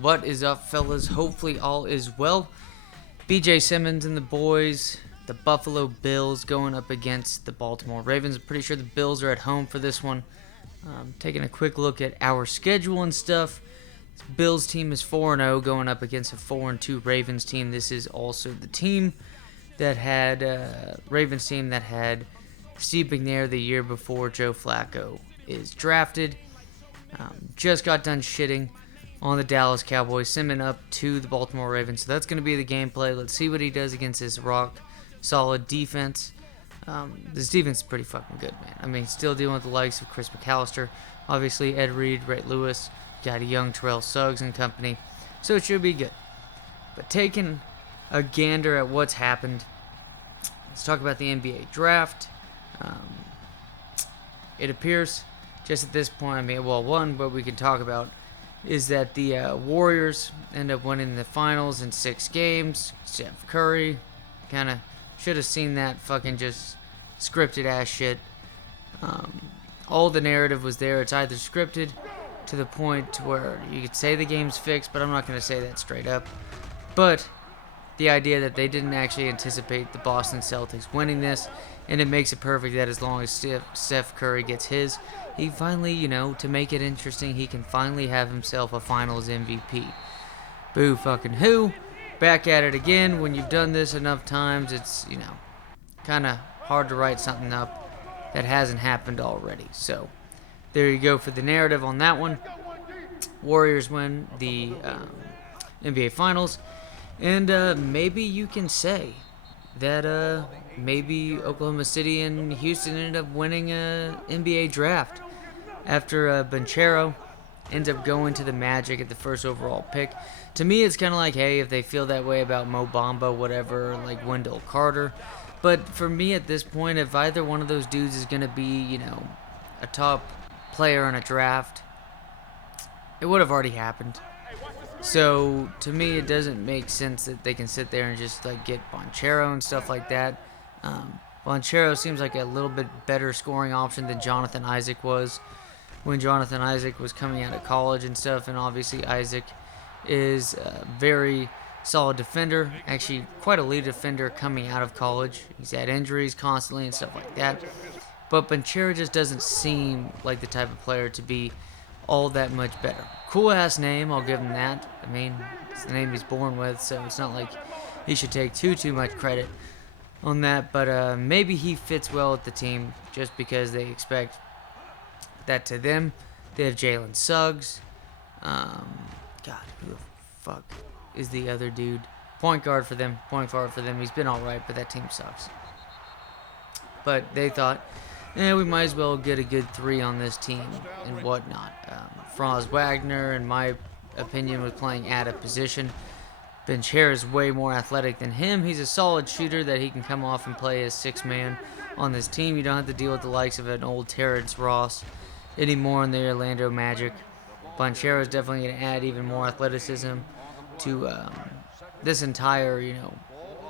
What is up, fellas? Hopefully all is well. BJ Simmons and the boys, the Buffalo Bills, going up against the Baltimore Ravens. I'm pretty sure the Bills are at home for this one. Taking a quick look at our schedule and stuff. This Bills team is 4-0, going up against a 4-2 Ravens team. This is also the team that had Ravens team that had Steve McNair the year before Joe Flacco is drafted. Just got done shitting on the Dallas Cowboys, sending up to the Baltimore Ravens. So that's going to be the gameplay. Let's see what he does against this rock-solid defense. This defense is pretty fucking good, man. I mean, still dealing with the likes of Chris McAllister, obviously Ed Reed, Ray Lewis, got a young Terrell Suggs and company. So it should be good. But taking a gander at what's happened, let's talk about the NBA draft. It appears just at this point, I mean, well, one, what we can talk about is that the Warriors end up winning the finals in 6 games. Steph Curry kind of should have seen that fucking just scripted ass shit. All the narrative was there. It's either scripted to the point to where you could say the game's fixed, but I'm not going to say that straight up. But the idea that they didn't actually anticipate the Boston Celtics winning this, and it makes it perfect that as long as Steph Curry gets his, he finally, to make it interesting, he can finally have himself a finals MVP. Boo fucking who? Back at it again. When you've done this enough times, it's, kind of hard to write something up that hasn't happened already. So, there you go for the narrative on that one. Warriors win the NBA Finals. And maybe you can say that maybe Oklahoma City and Houston ended up winning an NBA draft after Banchero ends up going to the Magic at the first overall pick. To me, it's kind of like, hey, if they feel that way about Mo Bamba, whatever, like Wendell Carter. But for me at this point, if either one of those dudes is going to be, a top player in a draft, it would have already happened. So, to me, it doesn't make sense that they can sit there and just, get Banchero and stuff like that. Banchero seems like a little bit better scoring option than Jonathan Isaac was when Jonathan Isaac was coming out of college and stuff. And obviously, Isaac is a very solid defender, actually quite a lead defender coming out of college. He's had injuries constantly and stuff like that. But Banchero just doesn't seem like the type of player to be all that much better. Cool ass name, I'll give him that. I mean, it's the name he's born with, so it's not like he should take too much credit on that. But maybe he fits well with the team just because they expect that to them. They have Jalen Suggs. God, who the fuck is the other dude? Point guard for them. He's been alright, but that team sucks. But they thought, we might as well get a good 3 on this team and whatnot. Franz Wagner, in my opinion, was playing out of position. Banchero is way more athletic than him. He's a solid shooter that he can come off and play as 6-man on this team. You don't have to deal with the likes of an old Terrence Ross anymore in the Orlando Magic. Banchero is definitely going to add even more athleticism to this entire,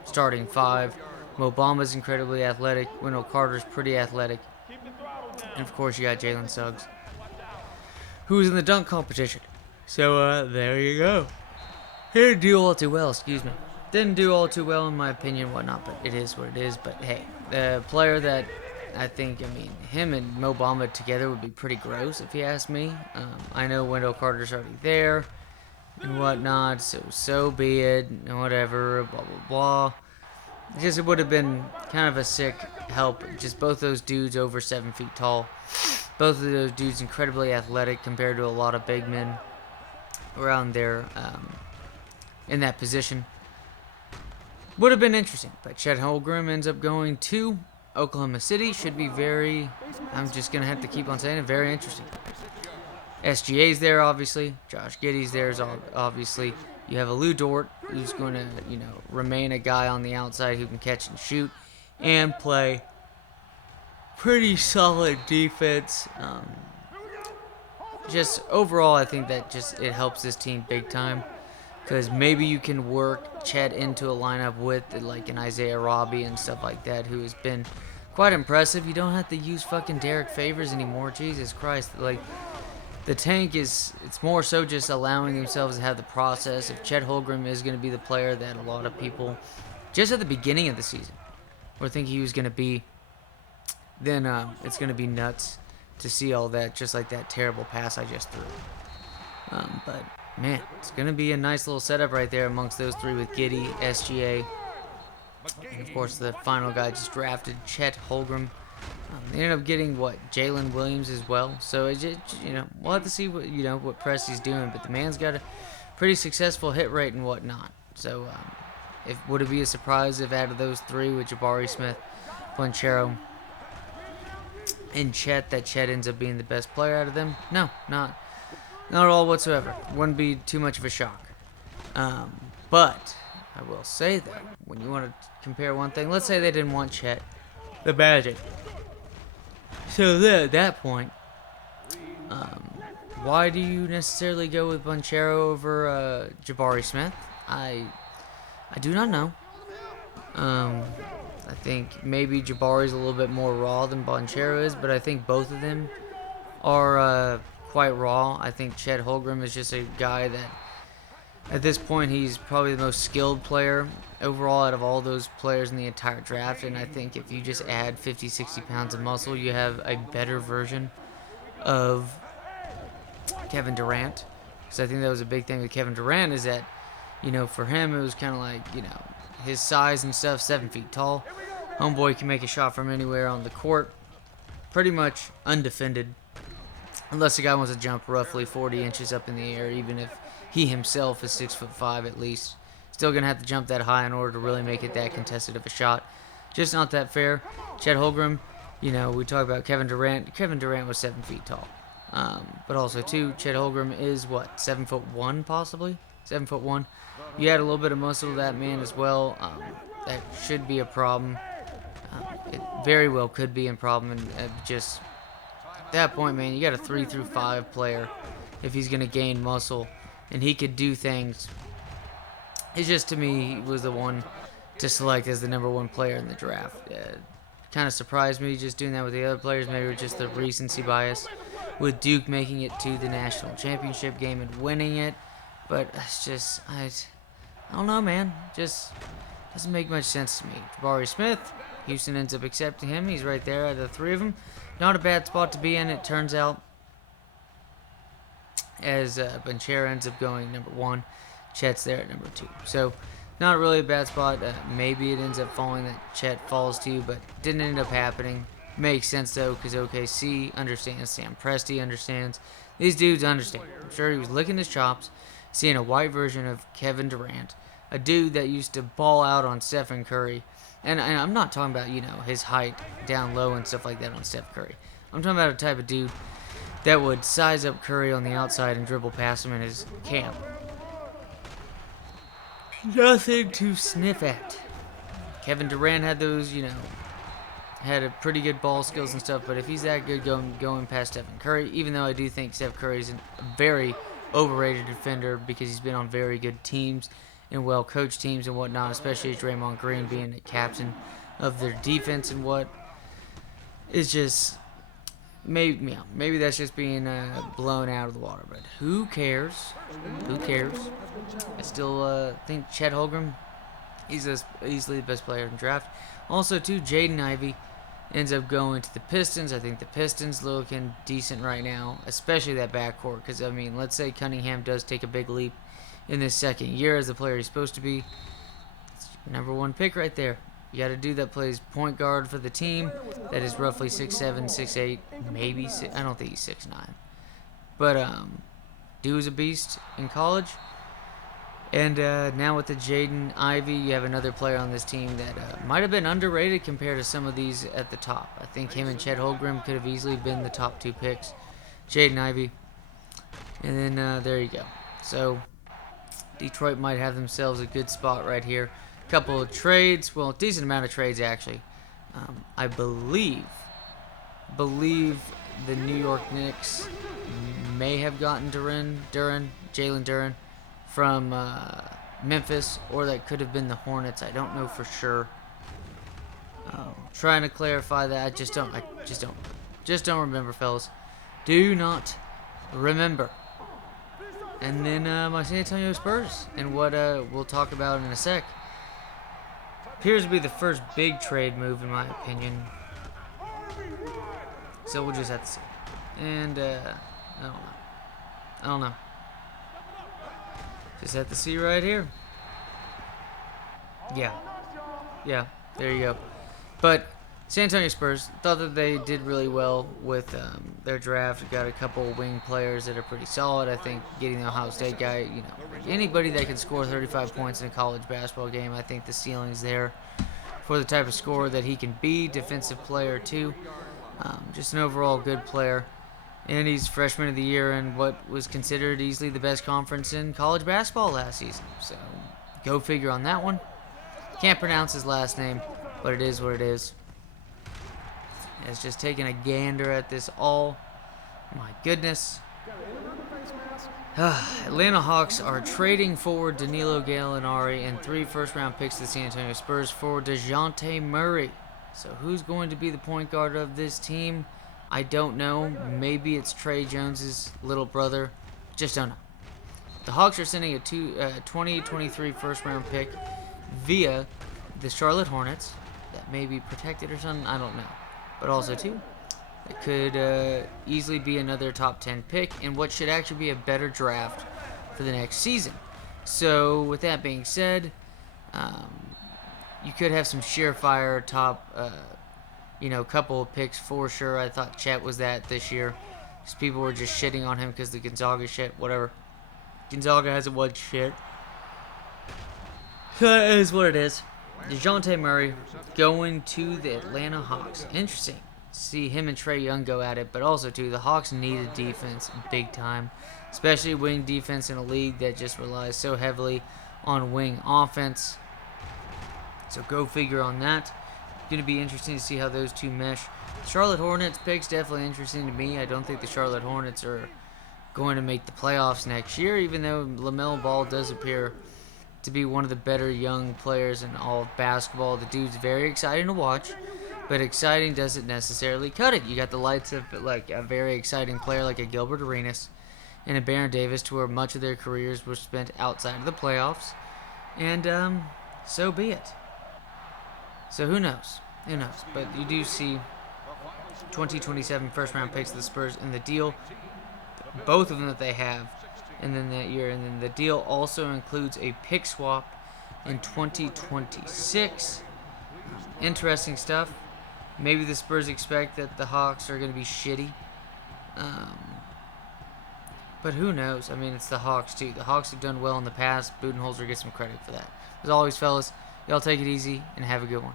starting 5. Mo Bamba's incredibly athletic. Wendell Carter's pretty athletic. And of course, you got Jalen Suggs, who's in the dunk competition. So, there you go. He didn't do all too well, Didn't do all too well, in my opinion, whatnot, but it is what it is. But hey, the player that I think, him and Mo Bamba together would be pretty gross, if you ask me. I know Wendell Carter's already there and whatnot, so be it, and whatever, blah, blah, blah. Just it would have been kind of a sick help. Just both those dudes over 7 feet tall. Both of those dudes incredibly athletic compared to a lot of big men around there in that position. Would have been interesting. But Chet Holmgren ends up going to Oklahoma City. Should be very, I'm just going to have to keep on saying it, very interesting. SGA's there, obviously. Josh Giddey's there, obviously. You have a Lou Dort, who's going to, remain a guy on the outside who can catch and shoot and play pretty solid defense. Just overall, I think that it helps this team big time. Because maybe you can work Chet into a lineup with like an Isaiah Robbie and stuff like that, who has been quite impressive. You don't have to use fucking Derek Favors anymore. Jesus Christ. the tank it's more so just allowing themselves to have the process. If Chet Holmgren is going to be the player that a lot of people, just at the beginning of the season, were thinking he was going to be, then it's going to be nuts to see all that, just like that terrible pass I just threw. But, man, it's going to be a nice little setup right there amongst those three with Giddey, SGA, and, of course, the final guy just drafted, Chet Holmgren. They ended up getting, Jalen Williams as well. So, we'll have to see what Presti's doing. But the man's got a pretty successful hit rate and whatnot. So, would it be a surprise if out of those three with Jabari Smith, Banchero, and Chet, that Chet ends up being the best player out of them? No, not at all whatsoever. Wouldn't be too much of a shock. But I will say that when you want to compare one thing, let's say they didn't want Chet, the Magic. So at that point, why do you necessarily go with Banchero over Jabari Smith? I do not know. I think maybe Jabari's a little bit more raw than Banchero is, but I think both of them are quite raw. I think Chet Holmgren is just a guy that, at this point, he's probably the most skilled player overall out of all those players in the entire draft. And I think if you just add 50, 60 pounds of muscle, you have a better version of Kevin Durant. Because I think that was a big thing with Kevin Durant, is that, for him, it was kind of like, his size and stuff, 7 feet tall. Homeboy can make a shot from anywhere on the court. Pretty much undefended. Unless the guy wants to jump roughly 40 inches up in the air, even if he himself is 6'5" at least. Still going to have to jump that high in order to really make it that contested of a shot. Just not that fair. Chet Holmgren, we talk about Kevin Durant. Kevin Durant was 7 feet tall. But also, too, Chet Holmgren is, 7'1" possibly? 7'1". You add a little bit of muscle to that man as well. That should be a problem. It very well could be a problem. And just at that point, man, you got a 3 through 5 player if he's going to gain muscle. And he could do things. It's just, to me, he was the one to select as the number 1 player in the draft. Kind of surprised me just doing that with the other players. Maybe it was just the recency bias with Duke making it to the national championship game and winning it. But it's just, I don't know, man. Just doesn't make much sense to me. Jabari Smith, Houston ends up accepting him. He's right there out of the three of them. Not a bad spot to be in, it turns out, as Banchero ends up going number 1. Chet's there at number 2. So, not really a bad spot. Maybe it ends up falling that Chet falls to, but didn't end up happening. Makes sense, though, because OKC understands. Sam Presti understands. These dudes understand. I'm sure he was licking his chops, seeing a white version of Kevin Durant, a dude that used to ball out on Stephen Curry. And I'm not talking about, his height down low and stuff like that on Steph Curry. I'm talking about a type of dude that would size up Curry on the outside and dribble past him in his camp. Nothing to sniff at. Kevin Durant had those, had a pretty good ball skills and stuff, but if he's that good going past Stephen Curry, even though I do think Steph Curry is a very overrated defender because he's been on very good teams and well-coached teams and whatnot, especially Draymond Green being the captain of their defense and what is just... Maybe that's just being blown out of the water, but who cares? Who cares? I still think Chet Holmgren, he's easily the best player in the draft. Also, too, Jaden Ivey ends up going to the Pistons. I think the Pistons looking decent right now, especially that backcourt, because, let's say Cunningham does take a big leap in this second year as the player he's supposed to be. It's your number 1 pick right there. You got a dude that plays point guard for the team that is roughly 6'7", 6'8", maybe. I don't think he's 6'9". But dude was a beast in college. And now with the Jaden Ivey, you have another player on this team that might have been underrated compared to some of these at the top. I think him and Chet Holmgren could have easily been the top 2 picks. Jaden Ivey. And then there you go. So Detroit might have themselves a good spot right here. Couple of trades, well, decent amount of trades actually. I believe the New York Knicks may have gotten Jalen Duren from Memphis, or that could have been the Hornets. I don't know for sure. Trying to clarify that. I just don't remember, fellas. Do not remember. And then my San Antonio Spurs, and what we'll talk about in a sec, appears to be the first big trade move, in my opinion. So we'll just have to see. And I don't know. Just have to see right here. Yeah, there you go. But San Antonio Spurs thought that they did really well with their draft. Got a couple of wing players that are pretty solid. I think getting the Ohio State guy, anybody that can score 35 points in a college basketball game, I think the ceiling's there for the type of scorer that he can be. Defensive player too. Just an overall good player. And he's freshman of the year in what was considered easily the best conference in college basketball last season. So go figure on that one. Can't pronounce his last name, but it is what it is. It's just taking a gander at this all. My goodness. Atlanta Hawks are trading forward Danilo Gallinari and 3 first-round picks to the San Antonio Spurs for DeJounte Murray. So who's going to be the point guard of this team? I don't know. Maybe it's Trey Jones's little brother. Just don't know. The Hawks are sending a 2023 first-round pick via the Charlotte Hornets. That may be protected or something. I don't know. But also, too, it could easily be another top 10 pick in what should actually be a better draft for the next season. So, with that being said, you could have some surefire top, couple of picks for sure. I thought Chet was that this year. Because people were just shitting on him because the Gonzaga shit, whatever. Gonzaga hasn't won shit. It is what it is. DeJounte Murray going to the Atlanta Hawks. Interesting. See him and Trae Young go at it, but also too, the Hawks needed defense big time, especially wing defense in a league that just relies so heavily on wing offense. So go figure on that. Going to be interesting to see how those two mesh. Charlotte Hornets pick's definitely interesting to me. I don't think the Charlotte Hornets are going to make the playoffs next year, even though LaMelo Ball does appear to be one of the better young players in all of basketball. The dude's very exciting to watch, but exciting doesn't necessarily cut it. You got the lights of like a very exciting player like a Gilbert Arenas and a Baron Davis, to where much of their careers were spent outside of the playoffs, and so be it. So who knows? Who knows? But you do see 2027 first-round picks of the Spurs in the deal, both of them that they have, and then that year. And then the deal also includes a pick swap in 2026. Interesting stuff. Maybe the Spurs expect that the Hawks are going to be shitty. But who knows? I mean, it's the Hawks, too. The Hawks have done well in the past. Budenholzer gets some credit for that. As always, fellas, y'all take it easy and have a good one.